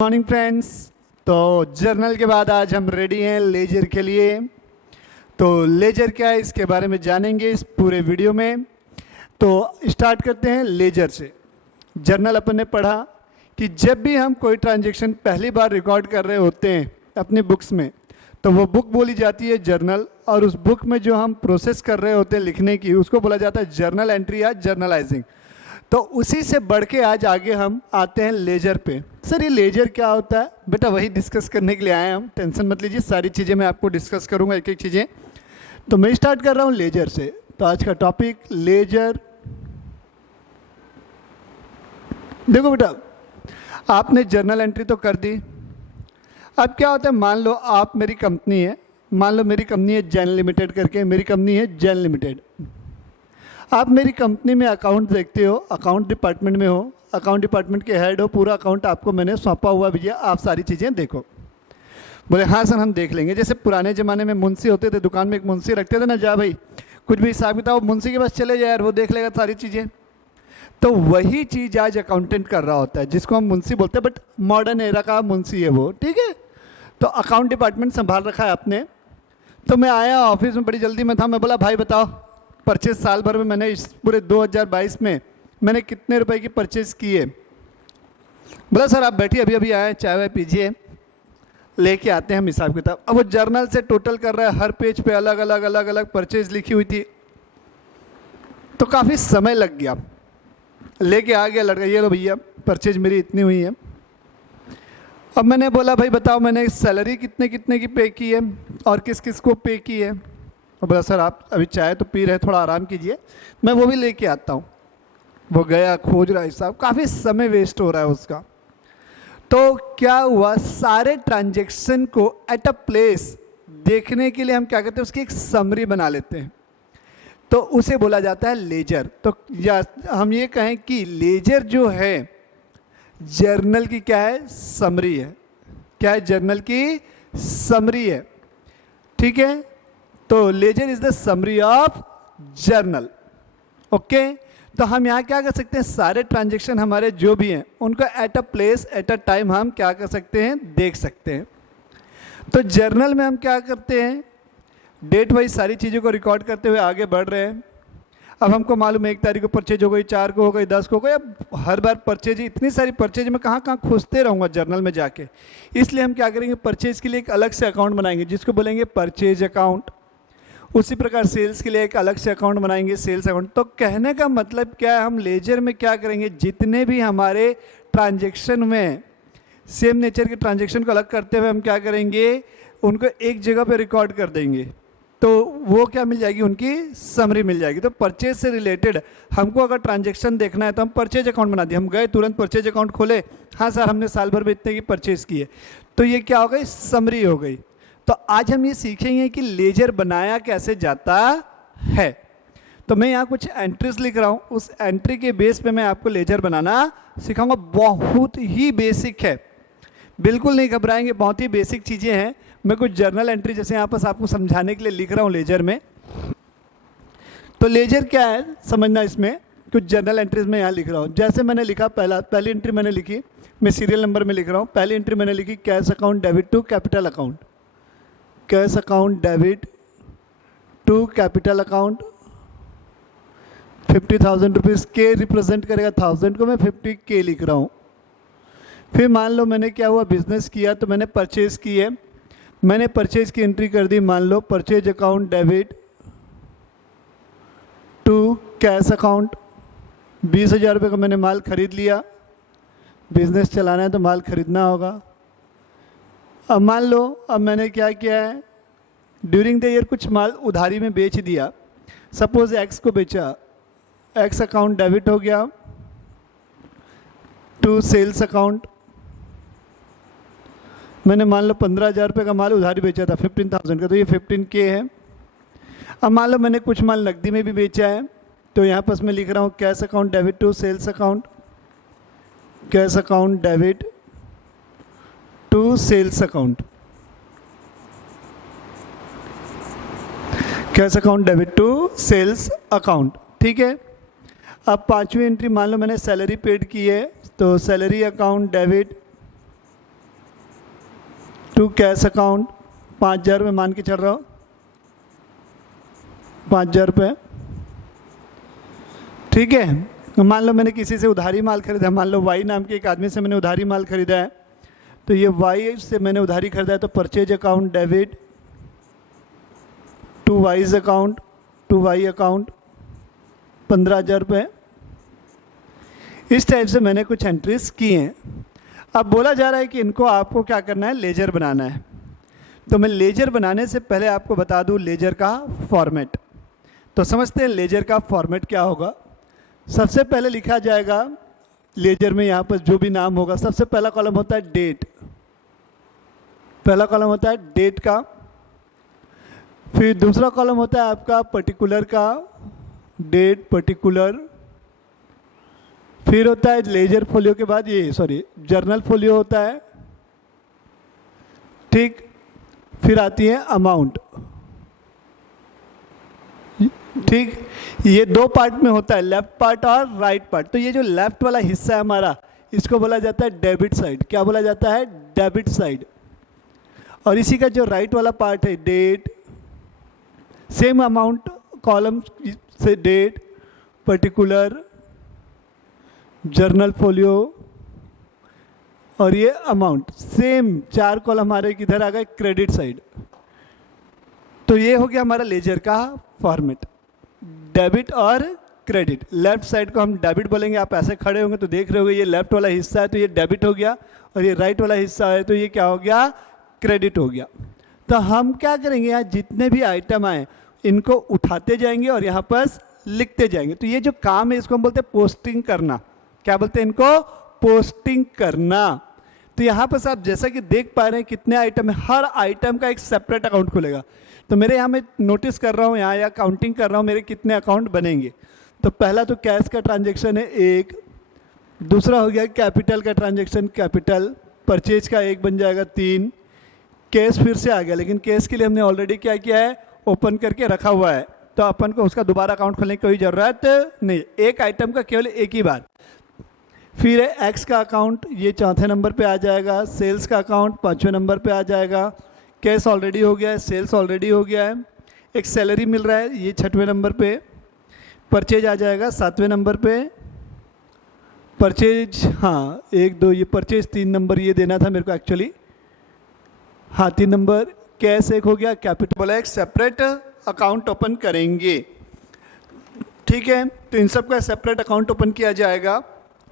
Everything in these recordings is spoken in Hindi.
Morning friends. तो जर्नल के बाद आज हम रेडी हैं लेजर के लिए। तो लेजर क्या है इसके बारे में जानेंगे इस पूरे वीडियो में। तो स्टार्ट करते हैं लेजर से। जर्नल अपन ने पढ़ा कि जब भी हम कोई ट्रांजैक्शन पहली बार रिकॉर्ड कर रहे होते हैं अपनी बुक्स में, तो वो बुक बोली जाती है जर्नल, और उस बुक में जो हम प्रोसेस कर रहे होते हैं लिखने की, उसको बोला जाता है जर्नल एंट्री या जर्नलाइजिंग। तो उसी से बढ़ के आज आगे हम आते हैं लेजर पे। सर ये लेजर क्या होता है? बेटा वही डिस्कस करने के लिए आए हैं हम, टेंशन मत लीजिए, सारी चीज़ें मैं आपको डिस्कस करूंगा एक एक चीज़ें। तो मैं स्टार्ट कर रहा हूँ लेजर से। तो आज का टॉपिक लेजर। देखो बेटा, आपने जर्नल एंट्री तो कर दी। अब क्या होता है, मान लो आप मेरी कंपनी है, मान लो मेरी कंपनी है जैन लिमिटेड करके, मेरी कंपनी है जैन लिमिटेड। आप मेरी कंपनी में अकाउंट देखते हो, अकाउंट डिपार्टमेंट में हो, अकाउंट डिपार्टमेंट के हेड हो, पूरा अकाउंट आपको मैंने सौंपा हुआ भैया, आप सारी चीज़ें देखो। बोले हाँ सर हम देख लेंगे। जैसे पुराने ज़माने में मुंशी होते थे, दुकान में एक मुंशी रखते थे ना, जा भाई कुछ भी हिसाब किताब मुंशी के पास चले जाए यार, वो देख लेगा सारी चीज़ें। तो वही चीज़ आज अकाउंटेंट कर रहा होता है, जिसको हम मुंशी बोलते हैं, बट मॉडर्न एरा का मुंशी है वो, ठीक है। तो अकाउंट डिपार्टमेंट संभाल रखा है आपने। तो मैं आया ऑफिस में, बड़ी जल्दी में था, मैं बोला भाई बताओ परचेज साल भर में मैंने इस पूरे 2022 में मैंने कितने रुपए की परचेज की है। बोला सर आप बैठिए, अभी अभी आए, चाय वाय पीजिए, लेके आते हैं हम हिसाब किताब। अब वो जर्नल से टोटल कर रहा है, हर पेज पे अलग अलग अलग अलग परचेज लिखी हुई थी। तो काफ़ी समय लग गया, लेके आ गया लड़का, ये लो भैया परचेज मेरी इतनी हुई है। अब मैंने बोला भाई बताओ मैंने सैलरी कितने कितने की पे की है और किस किस को पे की है। और बोला सर आप अभी चाय तो पी रहे, थोड़ा आराम कीजिए, मैं वो भी लेके आता हूँ। वो गया खोज रहा है हिसाब, काफ़ी समय वेस्ट हो रहा है उसका। तो क्या हुआ, सारे ट्रांजैक्शन को एट अ प्लेस देखने के लिए हम क्या करते हैं, उसकी एक समरी बना लेते हैं। तो उसे बोला जाता है लेजर। तो या हम ये कहें कि लेजर जो है जर्नल की क्या है, समरी है। क्या है, जर्नल की समरी है, ठीक है। तो ledger is the summary of journal, okay. तो हम यहाँ क्या कर सकते हैं, सारे ट्रांजैक्शन हमारे जो भी हैं उनको at a place at a time हम क्या कर सकते हैं, देख सकते हैं। तो जर्नल में हम क्या करते हैं, डेट वाइज सारी चीज़ों को रिकॉर्ड करते हुए आगे बढ़ रहे हैं। अब हमको मालूम है 1 तारीख को परचेज हो गई, 4 को हो गई, 10 को हो गई। अब हर बार परचेज, इतनी सारी परचेज में कहाँ कहाँ खोजते रहूँगा जर्नल में जाके। इसलिए हम क्या करेंगे, परचेज के लिए एक अलग से अकाउंट बनाएंगे जिसको बोलेंगे परचेज अकाउंट। उसी प्रकार सेल्स के लिए एक अलग से अकाउंट बनाएंगे, सेल्स अकाउंट। तो कहने का मतलब क्या है, हम लेजर में क्या करेंगे, जितने भी हमारे ट्रांजैक्शन में सेम नेचर के ट्रांजैक्शन को अलग करते हुए हम क्या करेंगे, उनको एक जगह पे रिकॉर्ड कर देंगे। तो वो क्या मिल जाएगी, उनकी समरी मिल जाएगी। तो परचेज से रिलेटेड हमको अगर ट्रांजैक्शन देखना है तो हम परचेज अकाउंट बना दिए, हम गए तुरंत परचेज अकाउंट खोले, हाँ सर हमने साल भर में इतने की परचेज की है। तो ये क्या हो गई, समरी हो गई। तो आज हम ये सीखेंगे कि लेजर बनाया कैसे जाता है। तो मैं यहाँ कुछ एंट्रीज लिख रहा हूँ, उस एंट्री के बेस पे मैं आपको लेजर बनाना सिखाऊंगा। बहुत ही बेसिक है, बिल्कुल नहीं घबराएंगे, बहुत ही बेसिक चीज़ें हैं। मैं कुछ जर्नल एंट्री जैसे यहाँ पर आपको समझाने के लिए लिख रहा हूँ लेजर में। तो लेजर क्या है समझना, इसमें कुछ जर्नल एंट्रीज में यहाँ लिख रहा हूँ। जैसे मैंने लिखा, पहली एंट्री मैंने लिखी, मैं सीरियल नंबर में लिख रहा हूँ। पहली एंट्री मैंने लिखी cash account debit to capital account, cash account debit to capital account 50,000 rupees. के रिप्रेजेंट करेगा 1000 को, मैं 50K लिख रहा हूँ। फिर मान लो मैंने क्या हुआ, बिजनेस किया, तो मैंने परचेज़ की है, मैंने परचेज़ की एंट्री कर दी। मान लो purchase account debit to cash account, 20,000 रुपये का मैंने माल खरीद लिया, बिजनेस चलाना है तो माल खरीदना होगा। अब मान लो, अब मैंने क्या किया है, ड्यूरिंग द ईयर कुछ माल उधारी में बेच दिया। सपोज एक्स को बेचा, एक्स अकाउंट डेबिट हो गया टू सेल्स अकाउंट। मैंने मान लो 15,000 रुपये का माल उधारी बेचा था, 15,000 का, तो ये 15K है। अब मान लो मैंने कुछ माल नकदी में भी बेचा है, तो यहाँ पर मैं लिख रहा हूँ cash account debit to sales account, cash account debit to sales account, cash account debit to sales account, ठीक है। अब 5वीं एंट्री मान लो मैंने सैलरी पेड की है, तो salary account debit to cash account 5,000 रुपये मान के चल रहा हूँ, 5,000 रुपये। ठीक है, मान लो मैंने किसी से उधारी माल खरीदा, मान लो वाई नाम के एक आदमी से मैंने उधारी माल खरीदा है, तो ये वाई से मैंने उधारी खरीदा है, तो purchase account debit to Y's account, to Y account 15,000 रुपये। इस टाइप से मैंने कुछ एंट्रीज की हैं। अब बोला जा रहा है कि इनको आपको क्या करना है, लेजर बनाना है। तो मैं लेजर बनाने से पहले आपको बता दूं लेजर का फॉर्मेट। तो समझते हैं लेजर का फॉर्मेट क्या होगा। सबसे पहले लिखा जाएगा लेजर में, यहाँ पर जो भी नाम होगा, सबसे पहला कॉलम होता है डेट, पहला कॉलम होता है डेट का। फिर दूसरा कॉलम होता है आपका पर्टिकुलर का, डेट पर्टिकुलर। फिर होता है लेजर फोलियो के बाद ये जर्नल फोलियो होता है। ठीक, फिर आती है अमाउंट। ठीक, ये दो पार्ट में होता है, लेफ्ट पार्ट और राइट पार्ट। तो ये जो लेफ्ट वाला हिस्सा है हमारा, इसको बोला जाता है डेबिट साइड। क्या बोला जाता है, डेबिट साइड। और इसी का जो राइट वाला पार्ट है डेट, सेम अमाउंट कॉलम से डेट, पर्टिकुलर, जर्नल फोलियो और ये अमाउंट, सेम 4 कॉलम हमारे किधर आ गए, क्रेडिट साइड। तो ये हो गया हमारा लेजर का फॉर्मेट, डेबिट और क्रेडिट। लेफ्ट साइड को हम डेबिट बोलेंगे, आप ऐसे खड़े होंगे तो देख रहे होंगे, ये लेफ्ट वाला हिस्सा है तो ये डेबिट हो गया, और ये राइट वाला हिस्सा है तो ये क्या हो गया, क्रेडिट हो गया। तो हम क्या करेंगे, यहाँ जितने भी आइटम आए इनको उठाते जाएंगे और यहाँ पर लिखते जाएंगे। तो ये जो काम है इसको हम बोलते हैं पोस्टिंग करना। क्या बोलते हैं इनको, पोस्टिंग करना। तो यहाँ पर आप जैसा कि देख पा रहे हैं कितने आइटम है, हर आइटम का एक सेपरेट अकाउंट खुलेगा। तो मेरे यहाँ मैं नोटिस कर रहा हूँ यहाँ, या काउंटिंग कर रहा हूँ मेरे कितने अकाउंट बनेंगे। तो पहला तो कैश का ट्रांजैक्शन है 1, दूसरा हो गया कैपिटल का ट्रांजैक्शन, कैपिटल, परचेज का 1 बन जाएगा 3, कैश फिर से आ गया, लेकिन कैश के लिए हमने ऑलरेडी क्या किया है, ओपन करके रखा हुआ है, तो अपन को उसका दोबारा अकाउंट खोलने की कोई ज़रूरत नहीं, एक आइटम का केवल एक ही बार। फिर है एक्स का अकाउंट, ये 4थे नंबर पे आ जाएगा। सेल्स का अकाउंट 5वें नंबर पे आ जाएगा। कैश ऑलरेडी हो गया है, सेल्स ऑलरेडी हो गया है। एक सैलरी मिल रहा है, ये 6वें नंबर पे। परचेज आ जाएगा 7वें नंबर पे। परचेज, हाँ 1 2, ये परचेज 3 नंबर ये देना था मेरे को एक्चुअली, हाँ 3 नंबर। कैश 1 हो गया। कैपिटल बोला एक सेपरेट अकाउंट ओपन करेंगे, ठीक है। तो इन सब का सेपरेट अकाउंट ओपन किया जाएगा।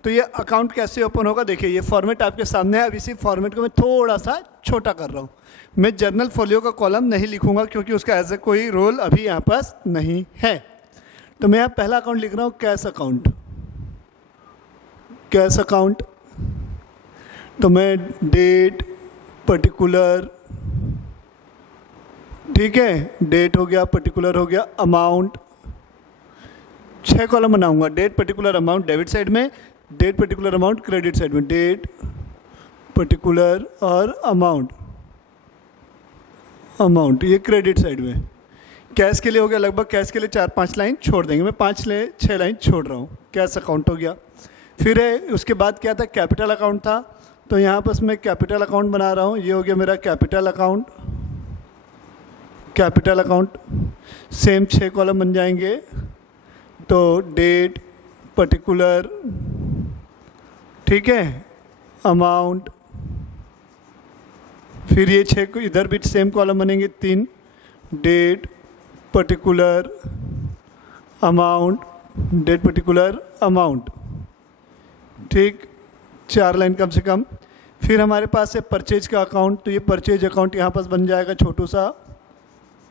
तो ये अकाउंट कैसे ओपन होगा, देखिए ये फॉर्मेट आपके सामने है। अब इसी फॉर्मेट को मैं थोड़ा सा छोटा कर रहा हूँ। मैं जर्नल फोलियो का कॉलम नहीं लिखूंगा क्योंकि उसका ऐसा कोई रोल अभी यहाँ पास नहीं है। तो मैं यहाँ पहला अकाउंट लिख रहा हूँ कैश अकाउंट, कैश अकाउंट। तो मैं डेट पर्टिकुलर, ठीक है, डेट हो गया, पर्टिकुलर हो गया, अमाउंट, 6 कॉलम बनाऊंगा, date particular amount debit side में, date particular amount credit side में, डेट पर्टिकुलर और अमाउंट, अमाउंट ये क्रेडिट साइड में। कैश के लिए हो गया लगभग, कैश के लिए 4-5 लाइन छोड़ देंगे, मैं 5-6 लाइन छोड़ रहा हूँ। कैश अकाउंट हो गया। फिर है उसके बाद क्या था, कैपिटल अकाउंट था। तो यहाँ पर मैं कैपिटल अकाउंट बना रहा हूँ, ये हो गया मेरा capital account, capital account. Same 6 column बन जाएंगे। तो डेट पर्टिकुलर, ठीक है, अमाउंट, फिर ये 6 को इधर भी सेम कॉलम बनेंगे 3, date particular amount, date particular amount, ठीक, 4 लाइन कम से कम। फिर हमारे पास है परचेज का अकाउंट। तो ये परचेज अकाउंट यहाँ पास बन जाएगा छोटू सा,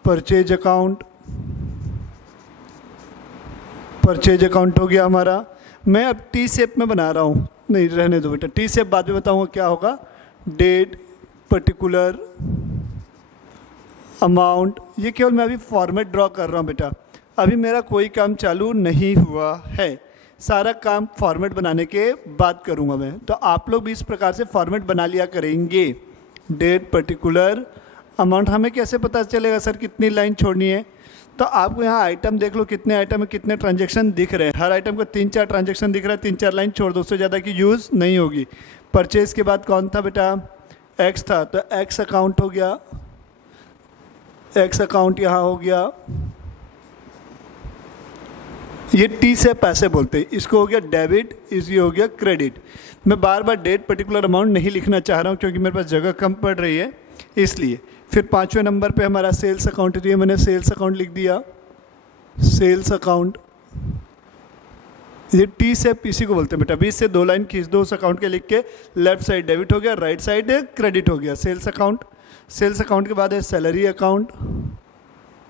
परचेज अकाउंट, परचेज अकाउंट हो गया हमारा। मैं अब टी शेप में बना रहा हूँ, नहीं रहने दो बेटा, टी शेप बाद में बताऊँगा क्या होगा। डेट पर्टिकुलर अमाउंट, ये केवल मैं अभी फॉर्मेट ड्रॉ कर रहा हूँ बेटा, अभी मेरा कोई काम चालू नहीं हुआ है, सारा काम फॉर्मेट बनाने के बाद करूँगा मैं। तो आप लोग भी इस प्रकार से फॉर्मेट बना लिया करेंगे। डेट पर्टिकुलर अमाउंट, हमें कैसे पता चलेगा सर कितनी लाइन छोड़नी है। तो आपको यहाँ आइटम देख लो, कितने आइटम में कितने ट्रांजैक्शन दिख रहे हैं, हर आइटम को 3-4 ट्रांजैक्शन दिख रहा है, 3-4 लाइन छोड़ दो, उससे ज़्यादा की यूज़ नहीं होगी। परचेज़ के बाद कौन था बेटा, एक्स था तो एक्स अकाउंट हो गया, एक्स अकाउंट यहाँ हो गया। ये टी से पैसे बोलते हैं, इसको हो गया डेबिट, इसी हो गया क्रेडिट। मैं बार बार डेट पर्टिकुलर अमाउंट नहीं लिखना चाह रहा हूँ क्योंकि मेरे पास जगह कम पड़ रही है इसलिए। फिर 5वें नंबर पे हमारा सेल्स अकाउंट है, तो ये मैंने सेल्स अकाउंट लिख दिया, सेल्स अकाउंट। ये टी से इसी को बोलते हैं बेटा। 20 से 2 लाइन खींच दो उस अकाउंट के, लिख के लेफ्ट साइड डेबिट हो गया, राइट साइड क्रेडिट हो गया, सेल्स अकाउंट। सेल्स अकाउंट के बाद है सैलरी अकाउंट,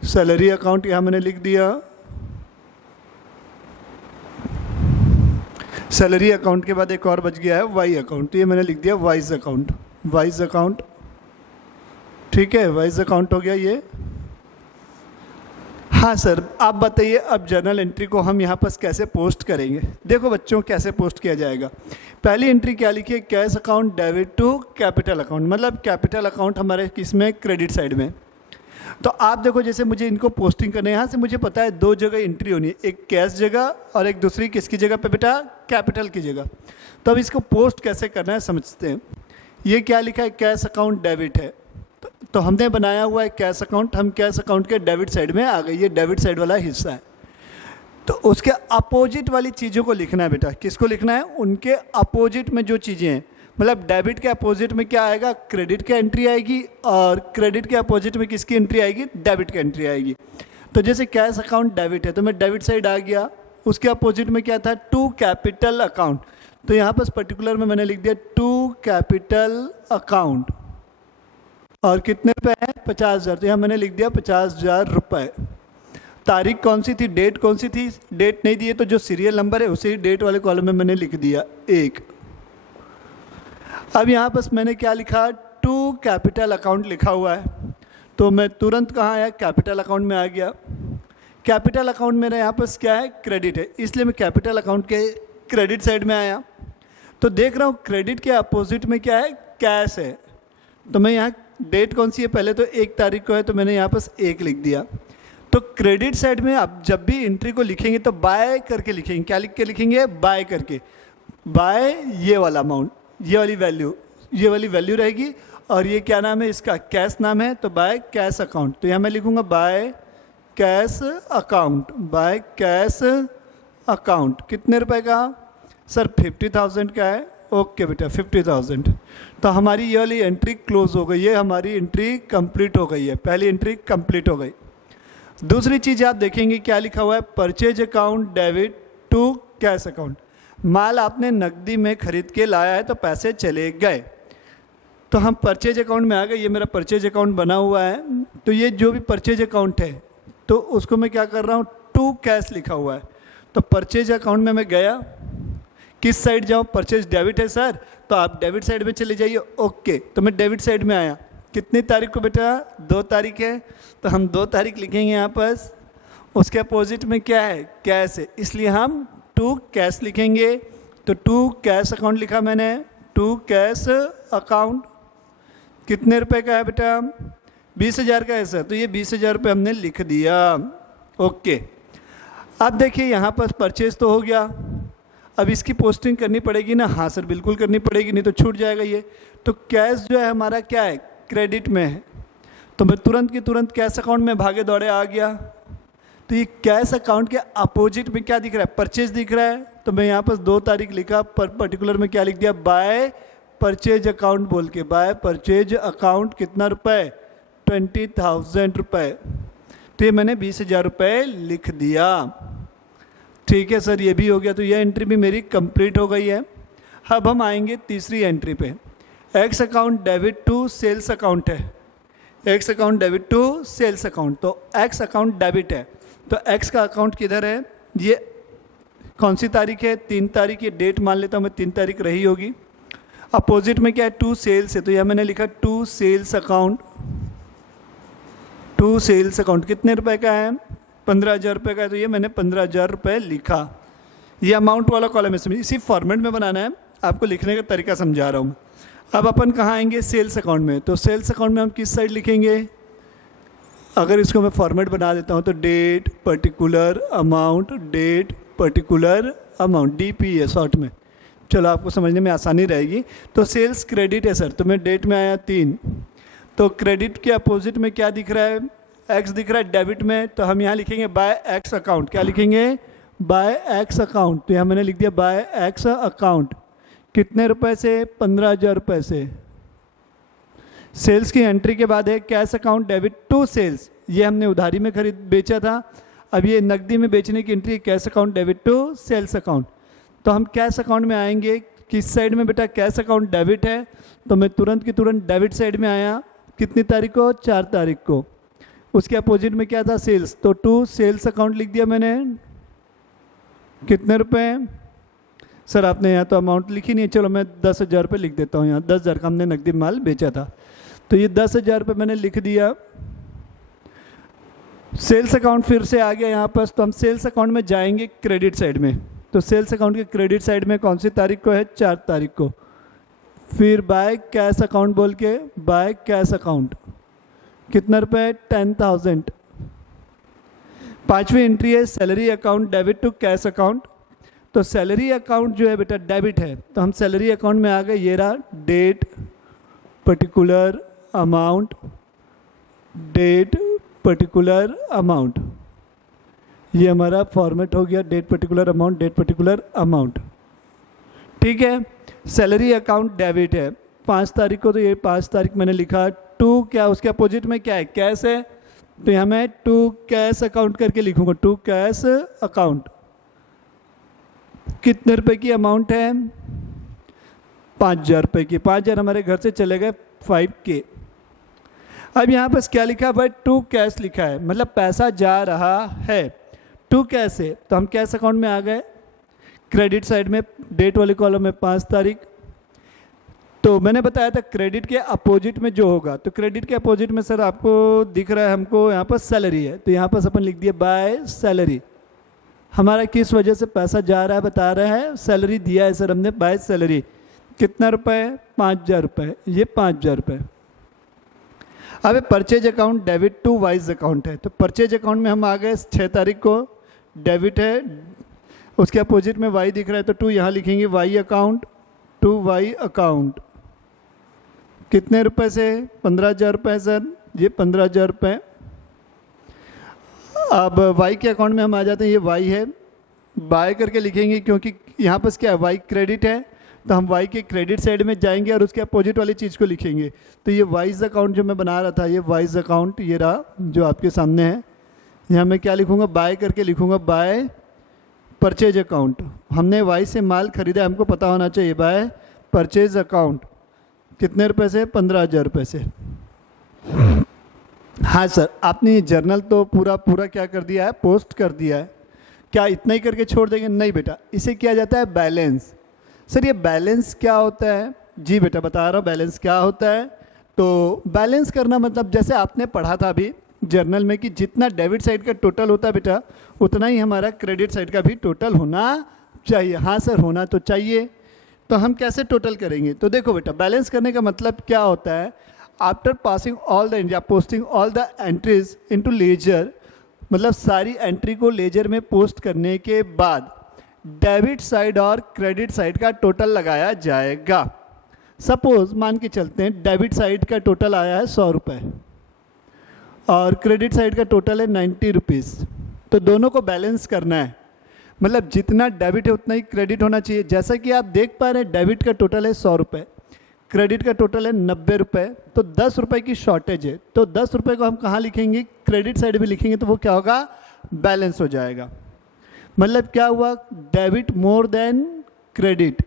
सैलरी अकाउंट यहाँ मैंने लिख दिया। सैलरी अकाउंट के बाद एक और बच गया है वाई अकाउंट, तो ये मैंने लिख दिया वाइज अकाउंट, वाइज अकाउंट। ठीक है, वाइज अकाउंट हो गया ये। हाँ सर, आप बताइए अब जर्नल एंट्री को हम यहाँ पर कैसे पोस्ट करेंगे। देखो बच्चों, कैसे पोस्ट किया जाएगा। पहली एंट्री क्या लिखी है, cash account debit to capital account, मतलब कैपिटल अकाउंट हमारे किसमें, क्रेडिट साइड में। तो आप देखो, जैसे मुझे इनको पोस्टिंग करने यहाँ से मुझे पता है 2 जगह एंट्री होनी है, एक कैश जगह और एक दूसरी किसकी जगह पे बेटा, कैपिटल की जगह। तो अब इसको पोस्ट कैसे करना है समझते हैं। ये क्या लिखा है, कैश अकाउंट डेबिट है, तो हमने बनाया हुआ है कैश अकाउंट, हम कैश अकाउंट के डेबिट साइड में आ गए, ये डेबिट साइड वाला हिस्सा है। तो उसके अपोजिट वाली चीज़ों को लिखना है बेटा। किसको लिखना है, उनके अपोजिट में जो चीज़ें हैं, मतलब डेबिट के अपोजिट में क्या आएगा, क्रेडिट की एंट्री आएगी, और क्रेडिट के अपोजिट में किसकी एंट्री आएगी, डेबिट की एंट्री आएगी। तो जैसे कैश अकाउंट डेबिट है तो मैं डेबिट साइड आ गया, उसके अपोजिट में क्या था, टू कैपिटल अकाउंट, तो यहाँ पर पर्टिकुलर में मैंने लिख दिया टू कैपिटल अकाउंट। और कितने रुपए हैं, 50,000, तो यहाँ मैंने लिख दिया 50,000 रुपये। तारीख कौन सी थी, डेट कौन सी थी, डेट नहीं दी है तो जो सीरियल नंबर है उसे ही डेट वाले कॉलम में मैंने लिख दिया 1। अब यहाँ पर मैंने क्या लिखा, टू कैपिटल अकाउंट लिखा हुआ है, तो मैं तुरंत कहाँ आया, कैपिटल अकाउंट में आ गया। कैपिटल अकाउंट मेरा यहाँ पर क्या है, क्रेडिट है, इसलिए मैं कैपिटल अकाउंट के क्रेडिट साइड में आया। तो देख रहा हूँ क्रेडिट के अपोजिट में क्या है, कैश है, तो मैं यहाँ डेट कौन सी है, पहले तो 1 तारीख को है तो मैंने यहाँ पर 1 लिख दिया। तो क्रेडिट साइड में आप जब भी एंट्री को लिखेंगे तो बाय करके लिखेंगे, क्या लिख के लिखेंगे, बाय करके, बाय ये वाला अमाउंट, ये वाली वैल्यू रहेगी, और ये क्या नाम है इसका, कैश नाम है, तो बाय कैश अकाउंट। तो यहाँ मैं लिखूँगा by cash account, by cash account. कितने रुपए का सर, 50,000 का है, ओके बेटा 50,000। तो हमारी ये वाली एंट्री क्लोज हो गई है, हमारी एंट्री कंप्लीट हो गई है, पहली एंट्री कंप्लीट हो गई। दूसरी चीज़ आप देखेंगे क्या लिखा हुआ है, purchase account debit to cash account. माल आपने नकदी में खरीद के लाया है तो पैसे चले गए, तो हम परचेज अकाउंट में आ गए, ये मेरा परचेज अकाउंट बना हुआ है। तो ये जो भी परचेज अकाउंट है तो उसको मैं क्या कर रहा हूँ, टू कैश लिखा हुआ है, तो परचेज अकाउंट में मैं गया, किस साइड जाऊँ, परचेज डेबिट है सर, तो आप डेबिट साइड में चले जाइए, ओके। तो मैं डेबिट साइड में आया, कितनी तारीख को बेटा, 2 तारीख है, तो हम 2 तारीख लिखेंगे यहाँ पर। उसके अपोजिट में क्या है, कैश है, इसलिए हम टू कैश लिखेंगे। तो टू कैश अकाउंट लिखा मैंने, टू कैश अकाउंट। कितने रुपए का है बेटा, 20,000 का है सर, तो ये 20,000 रुपये हमने लिख दिया, ओके। अब देखिए यहाँ पर परचेज तो हो गया, अब इसकी पोस्टिंग करनी पड़ेगी ना, हाँ सर बिल्कुल करनी पड़ेगी, नहीं तो छूट जाएगा ये। तो कैश जो है हमारा क्या है, क्रेडिट में है, तो मैं तुरंत की तुरंत कैश अकाउंट में भागे दौड़े आ गया। तो ये कैश अकाउंट के अपोजिट में क्या दिख रहा है, परचेज दिख रहा है, तो मैं यहाँ पर 2 तारीख लिखा, पर्टिकुलर में क्या लिख दिया, बाय परचेज अकाउंट बोल के, बाय परचेज अकाउंट। कितना रुपए, 20,000 रुपये, तो ये मैंने 20,000 रुपये लिख दिया। ठीक है सर, ये भी हो गया, तो यह एंट्री भी मेरी कंप्लीट हो गई है। अब हम आएंगे तीसरी एंट्री पे, X account debit to sales account है, X account debit to sales account. तो एक्स अकाउंट डेबिट है, तो एक्स का अकाउंट किधर है, ये कौन सी तारीख है, 3 तारीख, ये डेट मान लेता हूँ मैं, 3 तारीख रही होगी। अपोजिट में क्या है, टू सेल्स है, तो यह मैंने लिखा to sales account, to sales account. कितने रुपए का है, 15,000 रुपये का है, तो ये मैंने 15,000 रुपये लिखा। ये अमाउंट वाला कॉलम है, इसी फॉर्मेट में बनाना है, आपको लिखने का तरीका समझा रहा हूँ। अब अपन कहाँ आएंगे, सेल्स अकाउंट में। तो सेल्स अकाउंट में हम किस साइड लिखेंगे, अगर इसको मैं फॉर्मेट बना देता हूँ तो date particular amount, date particular amount, DP है शॉर्ट में, चलो आपको समझने में आसानी रहेगी। तो सेल्स क्रेडिट है सर, तो मैं डेट में आया 3, तो क्रेडिट के अपोजिट में क्या दिख रहा है, एक्स दिख रहा है डेबिट में, तो हम यहाँ लिखेंगे बाय एक्स अकाउंट। क्या लिखेंगे, बाय एक्स अकाउंट। तो यहाँ मैंने लिख दिया बाय एक्स अकाउंट। कितने रुपए से, 15,000 रुपये से। सेल्स की एंट्री के बाद है cash account debit to sales, ये हमने उधारी में खरीद बेचा था, अब ये नकदी में बेचने की entry cash account debit to sales account. तो हम कैश अकाउंट में आएंगे, किस साइड में बेटा, कैश अकाउंट डेबिट है, तो मैं तुरंत की तुरंत डेबिट साइड में आया। कितनी तारीख को, 4 तारीख को। उसके अपोजिट में क्या था, सेल्स, तो टू सेल्स अकाउंट लिख दिया मैंने। कितने रुपए सर, आपने यहाँ तो अमाउंट लिखी नहीं है, चलो मैं 10,000 रुपये लिख देता हूँ यहाँ। 10,000 का हमने नकदी माल बेचा था, तो ये 10,000 रुपये मैंने लिख दिया। सेल्स अकाउंट फिर से आ गया यहाँ पर, तो हम सेल्स अकाउंट में जाएंगे क्रेडिट साइड में। तो सेल्स अकाउंट के क्रेडिट साइड में कौन सी तारीख को है, 4 तारीख को। फिर बाय कैश अकाउंट बोल के, बाय कैश अकाउंट। कितना रुपए, 10,000। 5वीं एंट्री है salary account debit to cash account. तो सैलरी अकाउंट जो है बेटा डेबिट है, तो हम सैलरी अकाउंट में आ गए। ये रहा date particular amount, date particular amount, ये हमारा फॉर्मेट हो गया, date particular amount, date particular amount. ठीक है, सैलरी अकाउंट डेबिट है 5 तारीख को, तो ये 5 तारीख मैंने लिखा। टू क्या, उसके अपोजिट में क्या है, कैश है, तो यहाँ मैं टू कैश अकाउंट करके लिखूंगा, टू कैश अकाउंट। कितने रुपए की अमाउंट है, 5,000 रुपये की। 5,000 हमारे घर से चले गए 5K। अब यहाँ पर क्या लिखा है भाई, टू कैश लिखा है, मतलब पैसा जा रहा है। टू कैश है, तो हम कैश अकाउंट में आ गए। क्रेडिट साइड में डेट वाले कॉलम में 5 तारीख। तो मैंने बताया था क्रेडिट के अपोजिट में जो होगा, तो क्रेडिट के अपोजिट में सर आपको दिख रहा है हमको यहाँ पर सैलरी है, तो यहाँ पर अपन लिख दिया बाय सैलरी। हमारा किस वजह से पैसा जा रहा है बता रहा है, सैलरी दिया है सर हमने, बाय सैलरी। कितना रुपए, 5,000 रुपये, ये 5,000 रुपये। अब purchase account debit to Y's account है, तो परचेज अकाउंट में हम आ गए 6 तारीख को, डेबिट है, उसके अपोजिट में वाई दिख रहा है, तो टू यहाँ लिखेंगे Y account, to Y account. कितने रुपए से, 15,000 रुपये सर, ये 15,000 रुपये। अब वाई के अकाउंट में हम आ जाते हैं, ये वाई है, बाय करके लिखेंगे क्योंकि यहाँ पर क्या है, वाई क्रेडिट है, तो हम वाई के क्रेडिट साइड में जाएंगे और उसके अपोजिट वाली चीज़ को लिखेंगे। तो ये वाइज अकाउंट जो मैं बना रहा था, ये वाइज अकाउंट ये रहा जो आपके सामने है। यहाँ मैं क्या लिखूँगा, बाय करके लिखूँगा, बाय परचेज अकाउंट। हमने वाई से माल खरीदा, हमको पता होना चाहिए, बाय परचेज अकाउंट। कितने रुपए से, 15,000 रुपये से। हाँ सर, आपने ये जर्नल तो पूरा क्या कर दिया है, पोस्ट कर दिया है। क्या इतना ही करके छोड़ देंगे, नहीं बेटा, इसे किया जाता है बैलेंस। सर ये बैलेंस क्या होता है, जी बेटा बता रहा हूँ बैलेंस क्या होता है। तो बैलेंस करना मतलब जैसे आपने पढ़ा था अभी जर्नल में कि जितना डेबिट साइड का टोटल होता है बेटा, उतना ही हमारा क्रेडिट साइड का भी टोटल होना चाहिए। हाँ सर, होना तो चाहिए। तो हम कैसे टोटल करेंगे, तो देखो बेटा बैलेंस करने का मतलब क्या होता है, आफ्टर पासिंग ऑल द या posting all the entries into ledger, मतलब सारी एंट्री को लेजर में पोस्ट करने के बाद डेबिट साइड और क्रेडिट साइड का टोटल लगाया जाएगा। सपोज मान के चलते हैं डेबिट साइड का टोटल आया है 100 रुपये और क्रेडिट साइड का टोटल है 90 रुपीज़। तो दोनों को बैलेंस करना है, मतलब जितना डेबिट है उतना ही क्रेडिट होना चाहिए। जैसा कि आप देख पा रहे हैं डेबिट का टोटल है 100 रुपये, क्रेडिट का टोटल है 90 रुपये, तो 10 रुपये की शॉर्टेज है। तो 10 रुपये को हम कहाँ लिखेंगे, क्रेडिट साइड भी लिखेंगे, तो वो क्या होगा, बैलेंस हो जाएगा। मतलब क्या हुआ, डेबिट मोर देन क्रेडिट,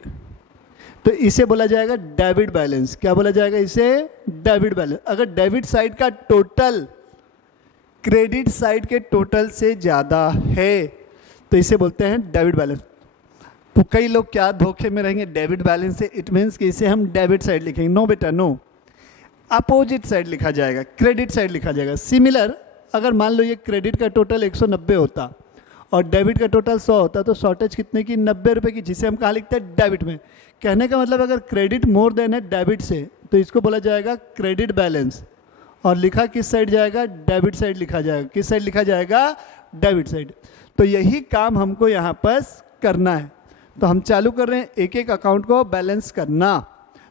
तो इसे बोला जाएगा डेबिट बैलेंस। क्या बोला जाएगा इसे, डेबिट बैलेंस। अगर डेबिट साइड का टोटल क्रेडिट साइड के टोटल से ज़्यादा है तो इसे बोलते हैं डेबिट बैलेंस। तो कई लोग क्या धोखे में रहेंगे, डेबिट बैलेंस से इट मीन्स कि इसे हम डेबिट साइड लिखेंगे। नो बेटा नो, अपोजिट साइड लिखा जाएगा, क्रेडिट साइड लिखा जाएगा। सिमिलर अगर मान लो ये क्रेडिट का टोटल 190 होता और डेबिट का टोटल 100 होता, तो शॉर्टेज कितने की, 90 रुपये की, जिसे हम कहाँ लिखते हैं, डेबिट में। कहने का मतलब अगर क्रेडिट मोर देन है डेबिट से, तो इसको बोला जाएगा क्रेडिट बैलेंस, और लिखा किस साइड जाएगा, डेबिट साइड लिखा जाएगा। किस साइड लिखा जाएगा, डेबिट साइड। तो यही काम हमको यहाँ पर करना है। तो हम चालू कर रहे हैं एक एक अकाउंट को बैलेंस करना।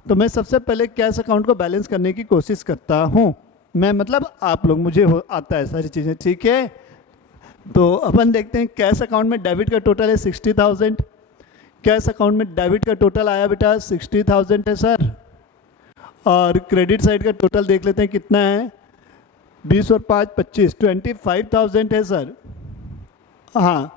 तो मैं सबसे पहले कैश अकाउंट को बैलेंस करने की कोशिश करता हूँ। मैं मतलब आप लोग, मुझे आता है सारी चीज़ें, ठीक है। तो अपन देखते हैं कैश अकाउंट में डेबिट का टोटल है 60,000। कैश अकाउंट में डेबिट का टोटल आया बेटा 60,000 है सर। और क्रेडिट साइड का टोटल देख लेते हैं कितना है, 20 और 5 25, 25,000 है सर। हाँ,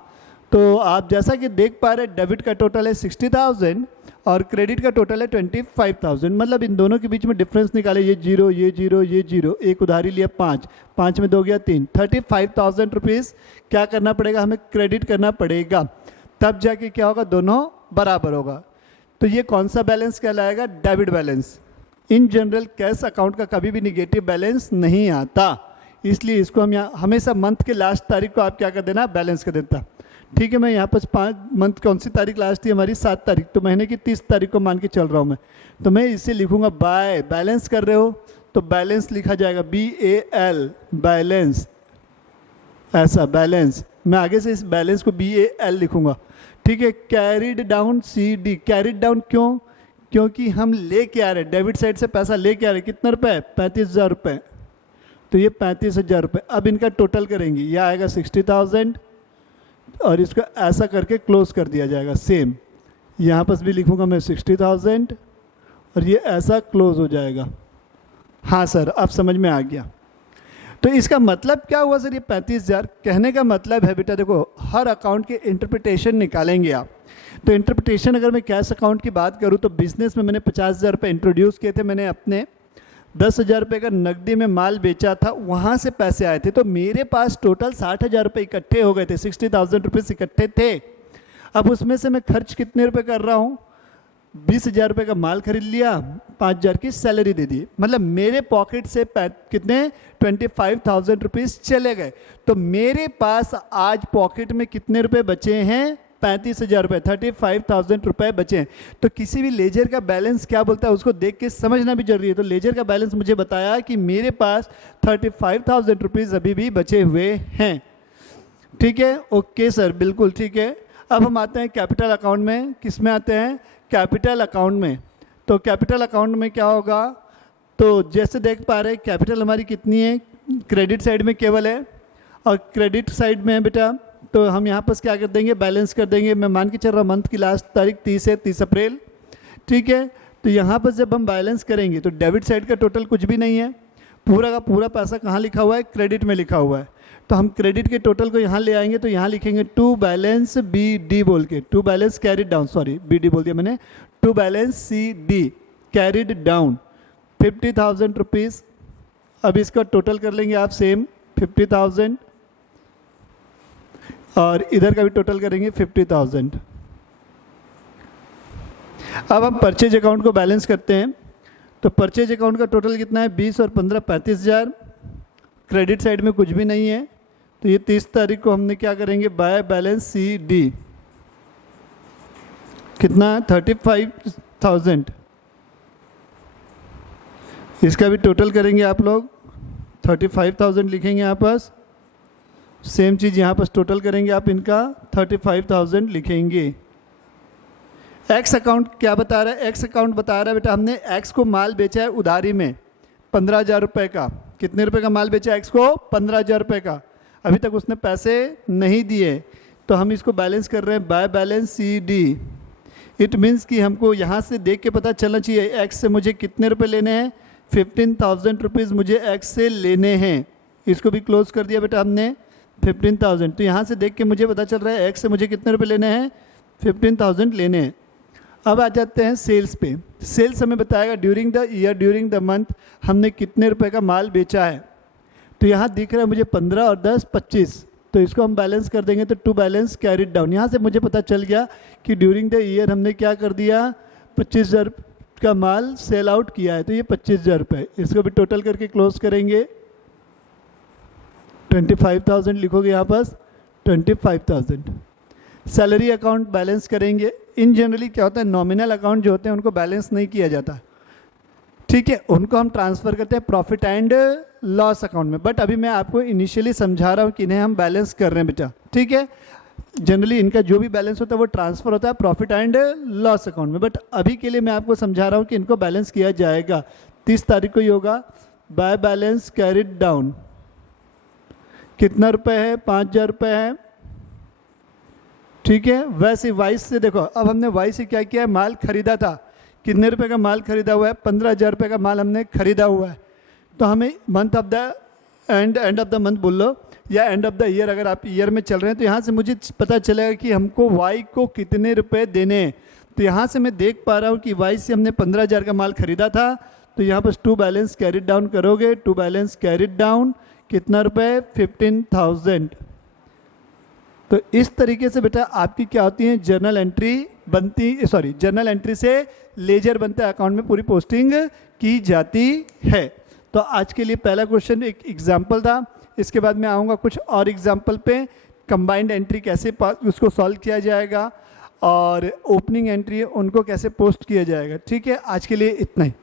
तो आप जैसा कि देख पा रहे हैं डेबिट का टोटल है 60,000 और क्रेडिट का टोटल है 25,000। मतलब इन दोनों के बीच में डिफरेंस निकाले, ये जीरो ये जीरो ये जीरो, एक उधारी लिया 5, 5 में 2 गया 3, 35,000 रुपीज़ क्या करना पड़ेगा, हमें क्रेडिट करना पड़ेगा, तब जाके क्या होगा, दोनों बराबर होगा। तो ये कौन सा बैलेंस कहलाएगा, debit balance. In general cash account का कभी भी निगेटिव बैलेंस नहीं आता, इसलिए इसको हम यहाँ हमेशा मंथ के लास्ट तारीख को आप क्या कर देना, बैलेंस कर देता। ठीक है, मैं यहाँ पर 5 मंथ कौन सी तारीख लास्ट थी हमारी, 7 तारीख, तो महीने की 30 तारीख को मान के चल रहा हूँ मैं। तो मैं इसे लिखूँगा बाय, बैलेंस कर रहे हो तो बैलेंस लिखा जाएगा BAL, बैलेंस, ऐसा बैलेंस। मैं आगे से इस बैलेंस को BAL लिखूँगा। ठीक है, carried down CD, carried down क्यों, क्योंकि हम लेके आ रहे हैं, डेबिट साइड से पैसा लेके आ रहे हैं, कितना रुपए, 35,000 रुपये। तो ये 35,000 रुपये। अब इनका टोटल करेंगे, यह आएगा 60,000 और इसको ऐसा करके क्लोज कर दिया जाएगा। सेम यहाँ पर भी लिखूँगा मैं 60,000 और ये ऐसा क्लोज हो जाएगा। हाँ सर, अब समझ में आ गया। तो इसका मतलब क्या हुआ सर, ये 35,000 कहने का मतलब है बेटा, देखो हर अकाउंट के इंटरप्रिटेशन निकालेंगे आप। तो इंटरप्रिटेशन अगर मैं कैश अकाउंट की बात करूँ तो बिजनेस में मैंने 50,000 रुपये इंट्रोड्यूस किए थे, मैंने अपने 10,000 रुपये का नकदी में माल बेचा था, वहाँ से पैसे आए थे। तो मेरे पास टोटल 60,000 रुपये इकट्ठे हो गए थे, 60,000 रुपीज़ इकट्ठे थे। अब उसमें से मैं खर्च कितने रुपए कर रहा हूँ, 20,000 रुपये का माल खरीद लिया, 5,000 की सैलरी दे दी, मतलब मेरे पॉकेट से कितने 25,000 रुपीज़ चले गए। तो मेरे पास आज पॉकेट में कितने रुपए बचे हैं, 35,000 रुपये, 35,000 रुपये बचे हैं। तो किसी भी लेजर का बैलेंस क्या बोलता है उसको देख के समझना भी जरूरी है। तो लेजर का बैलेंस मुझे बताया कि मेरे पास 35,000 रुपीज़ अभी भी बचे हुए हैं। ठीक है, ओके सर, बिल्कुल ठीक है। अब हम आते हैं कैपिटल अकाउंट में, किस में आते हैं, कैपिटल अकाउंट में। तो कैपिटल अकाउंट में क्या होगा, तो जैसे देख पा रहे हैं कैपिटल हमारी कितनी है, क्रेडिट साइड में केवल है और क्रेडिट साइड में है बेटा। तो हम यहाँ पर क्या कर देंगे, बैलेंस कर देंगे। मैं मान के चल रहा हूँ मंथ की लास्ट तारीख 30 है, 30 अप्रैल। ठीक है, तो यहाँ पर जब हम बैलेंस करेंगे तो डेबिट साइड का टोटल कुछ भी नहीं है, पूरा का पूरा पैसा कहाँ लिखा हुआ है, क्रेडिट में लिखा हुआ है। तो हम क्रेडिट के टोटल को यहाँ ले आएंगे, तो यहाँ लिखेंगे टू बैलेंस BD बोल के, to balance carried down, sorry BD बोल दिया मैंने, to balance CD carried down 50,000 rupees. अब इसका टोटल कर लेंगे आप सेम 50,000 और इधर का भी टोटल करेंगे 50,000। अब हम परचेज अकाउंट को बैलेंस करते हैं। तो परचेज अकाउंट का टोटल कितना है, 20 और 15 35,000। क्रेडिट साइड में कुछ भी नहीं है, तो ये 30 तारीख को हमने क्या करेंगे, बाय बैलेंस CD कितना है 35,000। इसका भी टोटल करेंगे आप लोग, 35,000 लिखेंगे यहाँ पास। सेम चीज़ यहाँ पर टोटल करेंगे आप, इनका 35,000 लिखेंगे। एक्स अकाउंट क्या बता रहा है, एक्स अकाउंट बता रहा है बेटा हमने एक्स को माल बेचा है उधारी में 15,000 रुपये का। कितने रुपए का माल बेचा एक्स को, 15,000 रुपये का। अभी तक उसने पैसे नहीं दिए, तो हम इसको बैलेंस कर रहे हैं by balance CD। It means कि हमको यहाँ से देख के पता चलना चाहिए एक्स से मुझे कितने रुपए लेने हैं, 15,000 रुपीज़ मुझे एक्स से लेने हैं। इसको भी क्लोज कर दिया बेटा हमने 15,000। तो यहाँ से देख के मुझे पता चल रहा है एक्स से मुझे कितने रुपए लेने हैं, 15,000 लेने हैं। अब आ जाते हैं सेल्स पे। सेल्स हमें बताएगा during the year, during the month हमने कितने रुपए का माल बेचा है। तो यहाँ दिख रहा है मुझे 15 और 10 25, तो इसको हम बैलेंस कर देंगे। तो टू बैलेंस कैरिड डाउन, यहाँ से मुझे पता चल गया कि ड्यूरिंग द ईयर हमने क्या कर दिया, 25,000 का माल सेल आउट किया है। तो ये 25,000 रुपये, इसको भी टोटल करके क्लोज करेंगे। 25,000 लिखोगे यहाँ पास, 25,000। सैलरी अकाउंट बैलेंस करेंगे। इन जनरली क्या होता है, नॉमिनल अकाउंट जो होते हैं उनको बैलेंस नहीं किया जाता, ठीक है, उनको हम ट्रांसफ़र करते हैं प्रॉफिट एंड लॉस अकाउंट में। बट अभी मैं आपको इनिशियली समझा रहा हूँ कि इन्हें हम बैलेंस कर रहे हैं बेटा, ठीक है। जनरली इनका जो भी बैलेंस होता है वो ट्रांसफ़र होता है प्रॉफिट एंड लॉस अकाउंट में, बट अभी के लिए मैं आपको समझा रहा हूँ कि इनको बैलेंस किया जाएगा। 30 तारीख को ही होगा। बाय बैलेंस कैरिड डाउन कितना रुपए है? 5,000 रुपये है, ठीक है। वैसे वाइस से देखो, अब हमने वाई से क्या किया है, माल खरीदा था। कितने रुपए का माल खरीदा हुआ है? 15,000 रुपये का माल हमने खरीदा हुआ है। तो हमें month of the end of the month बोल लो या एंड ऑफ द ईयर, अगर आप ईयर में चल रहे हैं तो यहाँ से मुझे पता चलेगा कि हमको वाई को कितने रुपए देने हैं। तो यहाँ से मैं देख पा रहा हूँ कि वाई से हमने 15,000 का माल खरीदा था, तो यहाँ पर टू बैलेंस कैरिड डाउन करोगे, टू बैलेंस कैरिड डाउन कितना रुपए? 15,000। तो इस तरीके से बेटा आपकी क्या होती है, जर्नल एंट्री बनती, सॉरी जर्नल एंट्री से लेजर बनता है, अकाउंट में पूरी पोस्टिंग की जाती है। तो आज के लिए पहला क्वेश्चन एक एग्जाम्पल था, इसके बाद मैं आऊँगा कुछ और एग्जाम्पल पे, कंबाइंड एंट्री कैसे उसको सॉल्व किया जाएगा और ओपनिंग एंट्री उनको कैसे पोस्ट किया जाएगा। ठीक है, आज के लिए इतना ही।